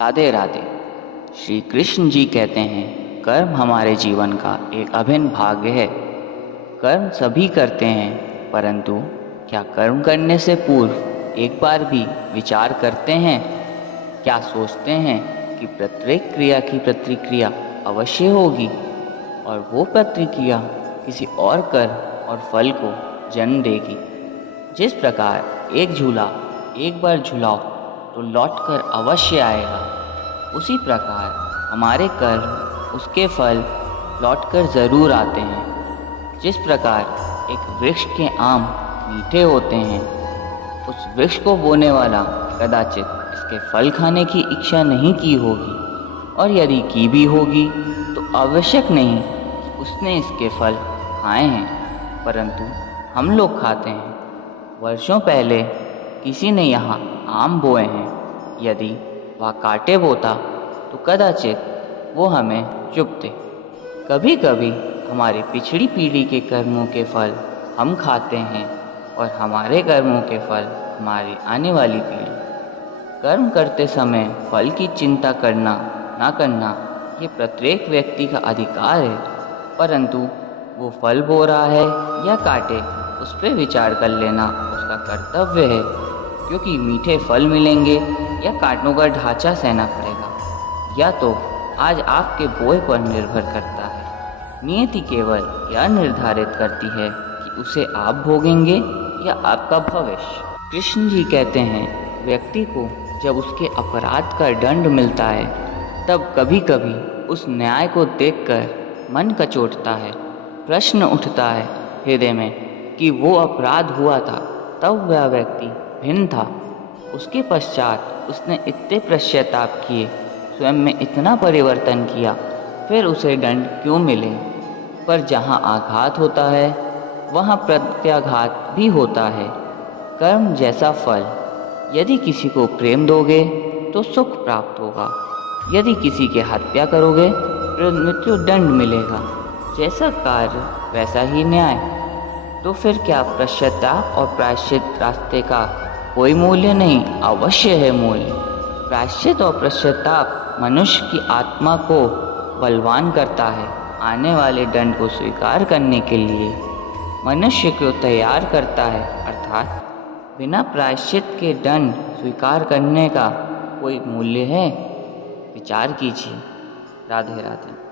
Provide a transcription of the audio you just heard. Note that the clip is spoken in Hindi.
राधे राधे। श्री कृष्ण जी कहते हैं, कर्म हमारे जीवन का एक अभिन्न भाग है। कर्म सभी करते हैं, परंतु क्या कर्म करने से पूर्व एक बार भी विचार करते हैं? क्या सोचते हैं कि प्रत्येक क्रिया की प्रतिक्रिया अवश्य होगी और वो प्रतिक्रिया किसी और कर्म और फल को जन्म देगी? जिस प्रकार एक झूला एक बार झुलाओ तो लौटकर अवश्य आएगा, उसी प्रकार हमारे कर्म उसके फल लौटकर ज़रूर आते हैं। जिस प्रकार एक वृक्ष के आम मीठे होते हैं, उस वृक्ष को बोने वाला कदाचित इसके फल खाने की इच्छा नहीं की होगी, और यदि की भी होगी तो आवश्यक नहीं कि उसने इसके फल खाए हैं, परंतु हम लोग खाते हैं। वर्षों पहले किसी ने यहाँ आम बोए हैं, यदि वह कांटे बोता तो कदाचित वो हमें चुभते। कभी कभी हमारी पिछली पीढ़ी के कर्मों के फल हम खाते हैं और हमारे कर्मों के फल हमारी आने वाली पीढ़ी। कर्म करते समय फल की चिंता करना ना करना ये प्रत्येक व्यक्ति का अधिकार है, परंतु वो फल बो रहा है या कांटे, उस पर विचार कर लेना उसका कर्तव्य है, क्योंकि मीठे फल मिलेंगे या कांटों का ढांचा सहना पड़ेगा, या तो आज आपके बोए पर निर्भर करता है। नियति केवल यह निर्धारित करती है कि उसे आप भोगेंगे या आपका भविष्य। कृष्ण जी कहते हैं, व्यक्ति को जब उसके अपराध का दंड मिलता है, तब कभी कभी उस न्याय को देखकर मन कचोटता है। प्रश्न उठता है हृदय में कि वो अपराध हुआ था तब वह व्यक्ति भिन्न था, उसके पश्चात उसने इतने पश्चाताप किए, स्वयं में इतना परिवर्तन किया, फिर उसे दंड क्यों मिले? पर जहाँ आघात होता है वहाँ प्रत्याघात भी होता है। कर्म जैसा फल, यदि किसी को प्रेम दोगे तो सुख प्राप्त होगा, यदि किसी की हत्या करोगे तो मृत्यु दंड मिलेगा। जैसा कार्य वैसा ही न्याय। तो फिर क्या पश्चाताप और प्रायश्चित रास्ते का कोई मूल्य नहीं? अवश्य है मूल्य। प्रायश्चित और पश्चाताप मनुष्य की आत्मा को बलवान करता है, आने वाले दंड को स्वीकार करने के लिए मनुष्य को तैयार करता है। अर्थात बिना प्रायश्चित के दंड स्वीकार करने का कोई मूल्य है? विचार कीजिए। राधे राधे।